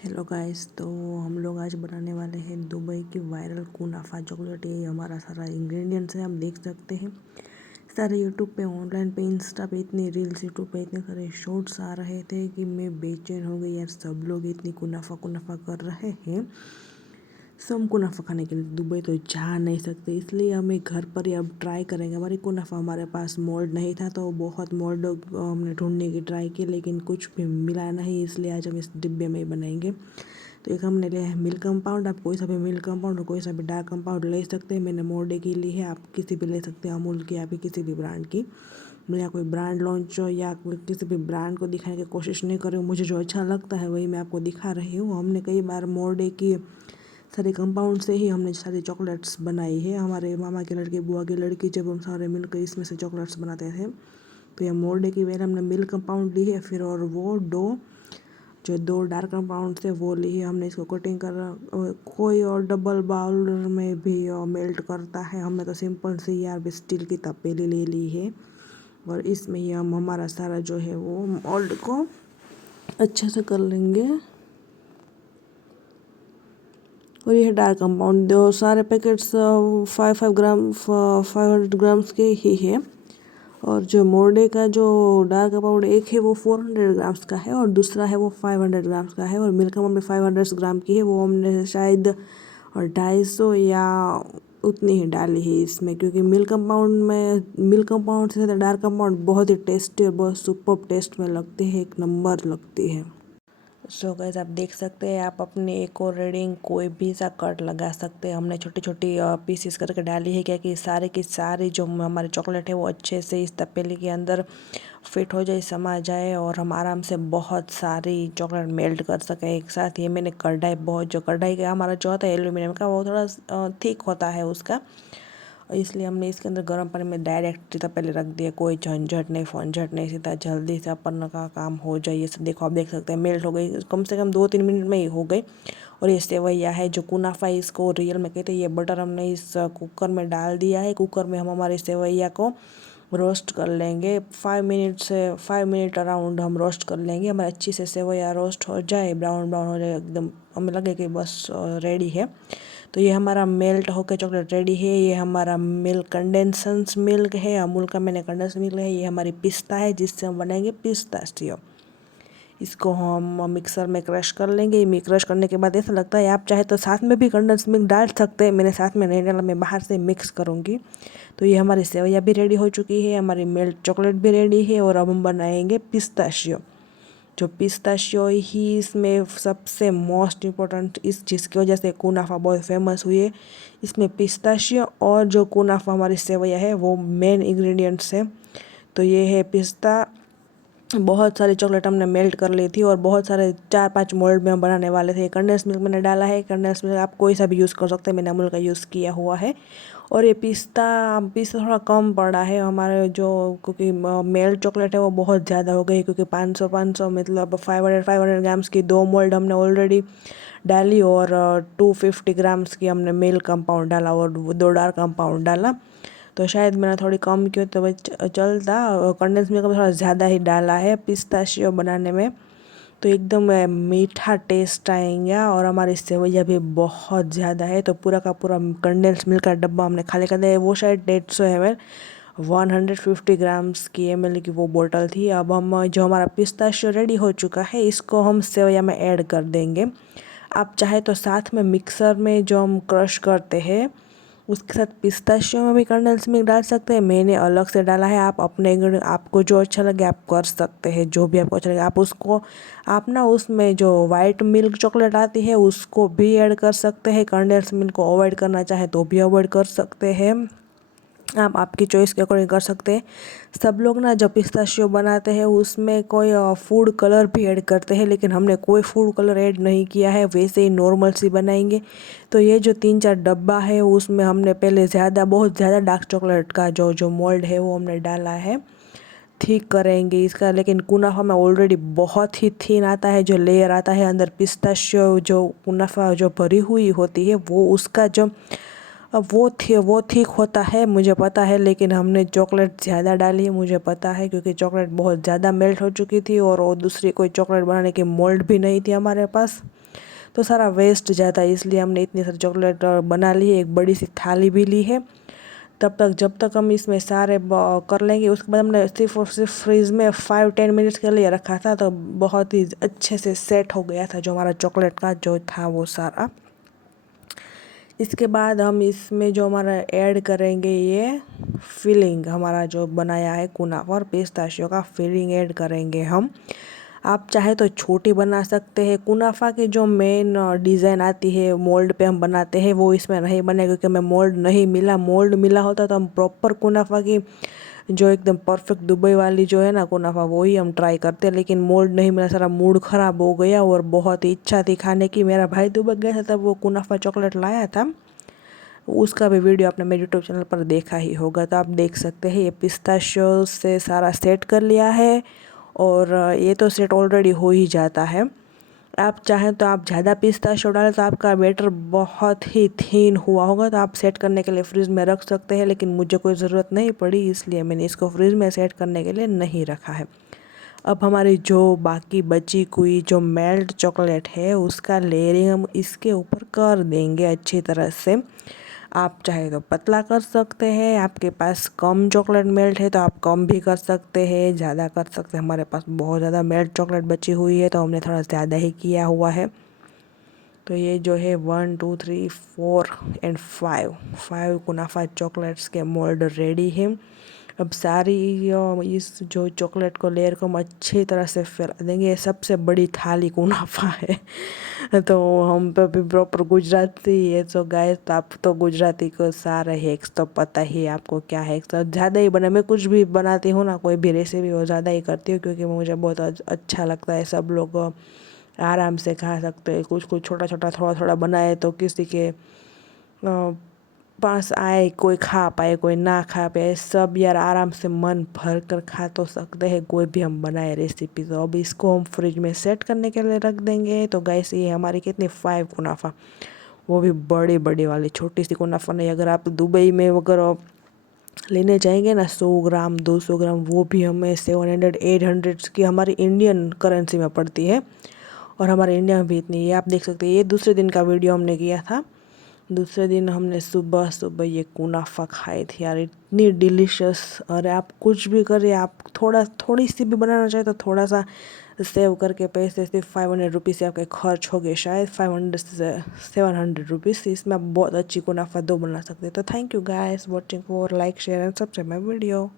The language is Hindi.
हेलो गाइस, तो हम लोग आज बनाने वाले हैं दुबई की वायरल कुनाफा चॉकलेट। ये हमारा सारा इंग्रेडिएंट्स है, आप देख सकते हैं। सारे यूट्यूब पे, ऑनलाइन पे, इंस्टा पे इतनी रील्स, यूट्यूब पे इतने सारे शॉर्ट्स आ रहे थे कि मैं बेचैन हो गई यार। सब लोग इतनी कुनाफा कुनाफा कर रहे हैं। सब कुनाफा खाने के लिए दुबई तो जा नहीं सकते, इसलिए हमें घर पर ही अब ट्राई करेंगे। हमारी कुनाफा, हमारे पास मोल्ड नहीं था तो बहुत मोल्ड हमने ढूंढने की ट्राई की, लेकिन कुछ भी मिला नहीं, इसलिए आज हम इस डिब्बे में ही बनाएंगे। तो एक हमने लिया है मिल्क कंपाउंड। आप कोई सा भी मिल्क कंपाउंड और कोई सा भी डार्क कंपाउंड ले सकते हैं। मैंने मोर्डे की ली है, आप किसी भी ले सकते हैं, अमूल की या फिर किसी भी ब्रांड की। मैं यहाँ कोई ब्रांड लॉन्च या किसी भी ब्रांड को दिखाने की कोशिश नहीं कर रही हूँ। मुझे जो अच्छा लगता है वही मैं आपको दिखा रही हूँ। हमने कई बार मोर्डे की सारे कंपाउंड से ही हमने सारी चॉकलेट्स बनाई है। हमारे मामा की लड़की, बुआ की लड़की, जब हम सारे मिलकर इसमें से चॉकलेट्स बनाते थे। तो ये मोर्डे की वेल हमने मिल्क कंपाउंड ली है, फिर और वो जो दो डार्क कंपाउंड थे वो ली है हमने। इसको कटिंग कर कोई और डबल बाउल में भी मेल्ट करता है, हमने तो सिंपल सी यार स्टील की तपेली ले ली है। और इसमें ही हम हमारा सारा जो है वो मोल्ड को अच्छे से कर लेंगे। और ये डार्क कंपाउंड, दो सारे पैकेट्स 500 ग्राम्स के ही है। और जो मोर्डे का जो डार्क कंपाउंड एक है वो 400 ग्राम्स का है और दूसरा है वो 500 ग्राम्स का है। और मिल्क कंपाउंड में 500 ग्राम की है, वो हमने शायद 250 या उतनी ही डाली है इसमें, क्योंकि मिल्क कंपाउंड से ज़्यादा डार्क कंपाउंड बहुत ही टेस्टी और बहुत सुपर टेस्ट में लगती है, एक नंबर लगती है। सो गाइस, आप देख सकते हैं, आप अपने अकॉर्डिंग कोई भी सा कट लगा सकते हैं। हमने छोटी छोटी पीसेस करके डाली है, क्या कि सारे की सारी जो हमारी चॉकलेट है वो अच्छे से इस तपेली के अंदर फिट हो जाए, समा जाए और हम आराम से बहुत सारी चॉकलेट मेल्ट कर सकें एक साथ। ये मैंने कढ़ाई, जो कढ़ाई का हमारा जो होता है एल्यूमिनियम का, वो थोड़ा थिक होता है उसका, इसलिए हमने इसके अंदर गर्म पानी में डायरेक्ट तपेली रख दिया। कोई झंझट नहीं, फंझट नहीं, सीधा जल्दी से अपन का काम हो जाए। ये सब देखो, आप देख सकते हैं मेल्ट हो गई, कम से कम 2-3 मिनट में ही हो गई। और ये सेवैया है जो कुनाफा, इसको रियल में कहते हैं। ये बटर हमने इस कुकर में डाल दिया है। कुकर में हम हमारे सेवैया को रोस्ट कर लेंगे 5 मिनट अराउंड हम रोस्ट कर लेंगे। हमारी अच्छी से सेवैया रोस्ट हो जाए, ब्राउन ब्राउन हो जाए एकदम, हमें लगे कि बस रेडी है। तो ये हमारा मेल्ट होकर चॉकलेट रेडी है। ये हमारा मिल्क कंडेंसेंस मिल्क है, अमूल का मैंने कंडेंस मिल्क है। ये हमारी पिस्ता है जिससे हम बनाएंगे पिस्ताचियो। इसको हम मिक्सर में क्रश कर लेंगे। ये क्रश करने के बाद ऐसा लगता है, आप चाहे तो साथ में भी कंडेंस मिल्क डाल सकते हैं, मैंने साथ में नहीं डाला, मैं बाहर से मिक्स करूँगी। तो ये हमारी सेवैया भी रेडी हो चुकी है, हमारी मेल्ट चॉकलेट भी रेडी है। और अब हम बनाएंगे पिस्ताशियो। जो पिस्ताशियो ही इसमें सबसे मोस्ट इम्पोर्टेंट, इस जिसकी वजह से कुनाफा बहुत फेमस हुई है। इसमें पिस्ताशियो और जो कुनाफा हमारी सेवैया है वो मेन इंग्रेडिएंट्स है। तो ये है पिस्ता। बहुत सारी चॉकलेट हमने मेल्ट कर ली थी और बहुत सारे 4-5 मोल्ड में हम बनाने वाले थे। कंडेंस मिल्क मैंने डाला है, कंडेंस मिल्क आप कोई सा भी यूज़ कर सकते हैं, मैंने अमूल का यूज़ किया हुआ है। और ये पिस्ता थोड़ा कम पड़ा है हमारे जो, क्योंकि मेल्ट चॉकलेट है वो बहुत ज़्यादा हो गई, क्योंकि 500 मतलब 500 ग्राम्स की 2 मोल्ड हमने ऑलरेडी डाली और 250 ग्राम्स की हमने मिल्क कंपाउंड डाला और 2 डार्क कंपाउंड डाला। तो शायद मैंने थोड़ी कम की तो वह चलता। कंडेंस मिल्क में थोड़ा ज़्यादा ही डाला है पिस्ताशियो बनाने में, तो एकदम मीठा टेस्ट आएगा। और हमारी सेवैया भी बहुत ज़्यादा है, तो पूरा का पूरा कंडेंस मिल्क का डब्बा हमने खाली कर दिया। वो शायद 150 ml, 150 ग्राम्स की ml की वो बोतल थी। अब हम जो हमारा पिस्ताशियो रेडी हो चुका है, इसको हम सेवैया में ऐड कर देंगे। आप चाहे तो साथ में मिक्सर में जो हम क्रश करते हैं उसके साथ पिस्ताशियो में भी कंडेंस मिल्क डाल सकते हैं, मैंने अलग से डाला है। आप अपने आपको जो अच्छा लगे आप कर सकते हैं, जो भी आपको अच्छा लगे आप उसको, आप ना उसमें जो वाइट मिल्क चॉकलेट आती है उसको भी ऐड कर सकते हैं। कंडेंस मिल्क को अवॉइड करना चाहे तो भी अवॉइड कर सकते हैं, आप आपकी चॉइस के अकॉर्डिंग कर सकते हैं। सब लोग ना जब पिस्ताशियो बनाते हैं उसमें कोई फूड कलर भी ऐड करते हैं, लेकिन हमने कोई फूड कलर ऐड नहीं किया है, वैसे ही नॉर्मल सी बनाएंगे। तो ये जो 3-4 डब्बा है उसमें हमने पहले बहुत ज़्यादा डार्क चॉकलेट का जो मोल्ड है वो हमने डाला है, ठीक करेंगे इसका। लेकिन कुनाफा में ऑलरेडी बहुत ही थिन आता है, जो लेयर आता है अंदर पिस्ताशियो, जो कुनाफा जो भरी हुई होती है वो उसका जो अब वो ठीक होता है मुझे पता है, लेकिन हमने चॉकलेट ज़्यादा डाली है मुझे पता है, क्योंकि चॉकलेट बहुत ज़्यादा मेल्ट हो चुकी थी और वो दूसरी कोई चॉकलेट बनाने की मोल्ड भी नहीं थी हमारे पास, तो सारा वेस्ट जाता है, इसलिए हमने इतनी सारी चॉकलेट बना ली है। एक बड़ी सी थाली भी ली है। तब तक जब तक हम इसमें सारे कर लेंगे, उसके बाद हमने सिर्फ और सिर्फ फ्रीज़ में 5-10 मिनट्स के लिए रखा था, तो बहुत ही अच्छे से सेट हो गया था जो हमारा चॉकलेट का जो था वो सारा। इसके बाद हम इसमें जो हमारा ऐड करेंगे ये फिलिंग, हमारा जो बनाया है कुनाफा और पिस्ताशियो का फिलिंग ऐड करेंगे हम। आप चाहे तो छोटी बना सकते हैं। कुनाफा की जो मेन डिज़ाइन आती है मोल्ड पे हम बनाते हैं वो इसमें नहीं बने, क्योंकि हमें मोल्ड नहीं मिला। मोल्ड मिला होता तो हम प्रॉपर कुनाफा की जो एकदम परफेक्ट दुबई वाली जो है ना कुनाफा, वो ही हम ट्राई करते हैं, लेकिन मोल्ड नहीं मिला। सारा मूड ख़राब हो गया और बहुत ही इच्छा थी खाने की। मेरा भाई दुबई गया था तब वो कुनाफा चॉकलेट लाया था, उसका भी वीडियो आपने मेरे यूट्यूब चैनल पर देखा ही होगा, तो आप देख सकते हैं। ये पिस्ताशियो से सारा सेट कर लिया है और ये तो सेट ऑलरेडी हो ही जाता है। आप चाहें तो आप ज़्यादा पिस्ताशियो डालें तो आपका बैटर बहुत ही थिन हुआ होगा, तो आप सेट करने के लिए फ्रिज में रख सकते हैं, लेकिन मुझे कोई ज़रूरत नहीं पड़ी इसलिए मैंने इसको फ्रिज में सेट करने के लिए नहीं रखा है। अब हमारी जो बाकी बची हुई जो मेल्ट चॉकलेट है उसका लेयरिंग हम इसके ऊपर कर देंगे अच्छी तरह से। आप चाहे तो पतला कर सकते हैं, आपके पास कम चॉकलेट मेल्ट है तो आप कम भी कर सकते हैं, ज़्यादा कर सकते हैं। हमारे पास बहुत ज़्यादा मेल्ट चॉकलेट बची हुई है तो हमने थोड़ा ज़्यादा ही किया हुआ है। तो ये जो है 1 2 3 4 एंड 5 कुनाफा चॉकलेट्स के मोल्ड रेडी है। अब सारी इस जो चॉकलेट को लेयर को हम अच्छी तरह से फैला देंगे। ये सबसे बड़ी थाली कुनाफा है तो हम पे भी प्रॉपर गुजराती है, तो गाइस तो आप तो गुजराती को सारे हैक्स तो पता ही है आपको क्या हैक्स, तो ज़्यादा ही बना। मैं कुछ भी बनाती हूँ ना, कोई भी रेसिपी वो ज़्यादा ही करती हूँ, क्योंकि मुझे बहुत अच्छा लगता है। सब लोग आराम से खा सकते हैं। कुछ कुछ छोटा छोटा थोड़ा थोड़ा बनाए तो किसी के पास आए, कोई खा पाए कोई ना खा पाए, सब यार आराम से मन भर कर खा तो सकते हैं कोई भी हम बनाए रेसिपी। तो अब इसको हम फ्रिज में सेट करने के लिए रख देंगे। तो गैस ये हमारी कितनी 5 कुनाफा, वो भी बड़ी बड़ी वाली, छोटी सी कुनाफा नहीं। अगर आप दुबई में अगर लेने जाएंगे ना 100 ग्राम 200 ग्राम, वो भी हमें 700-800 की हमारी इंडियन करेंसी में पड़ती है, और हमारे इंडिया में भी इतनी है। आप देख सकते हैं ये दूसरे दिन का वीडियो हमने किया था। दूसरे दिन हमने सुबह सुबह ये कुनाफा खाई थी यार, इतनी डिलीशियस। और आप कुछ भी करिए, आप थोड़ी सी भी बनाना चाहे तो थोड़ा सा सेव करके पैसे सिर्फ 500 रुपीज़ से आपके खर्च हो गए, शायद 500 से 700 रुपीज़। इसमें आप बहुत अच्छी कुनाफा दो बना सकते हैं। तो thank you guys watching for like share and subscribe my video.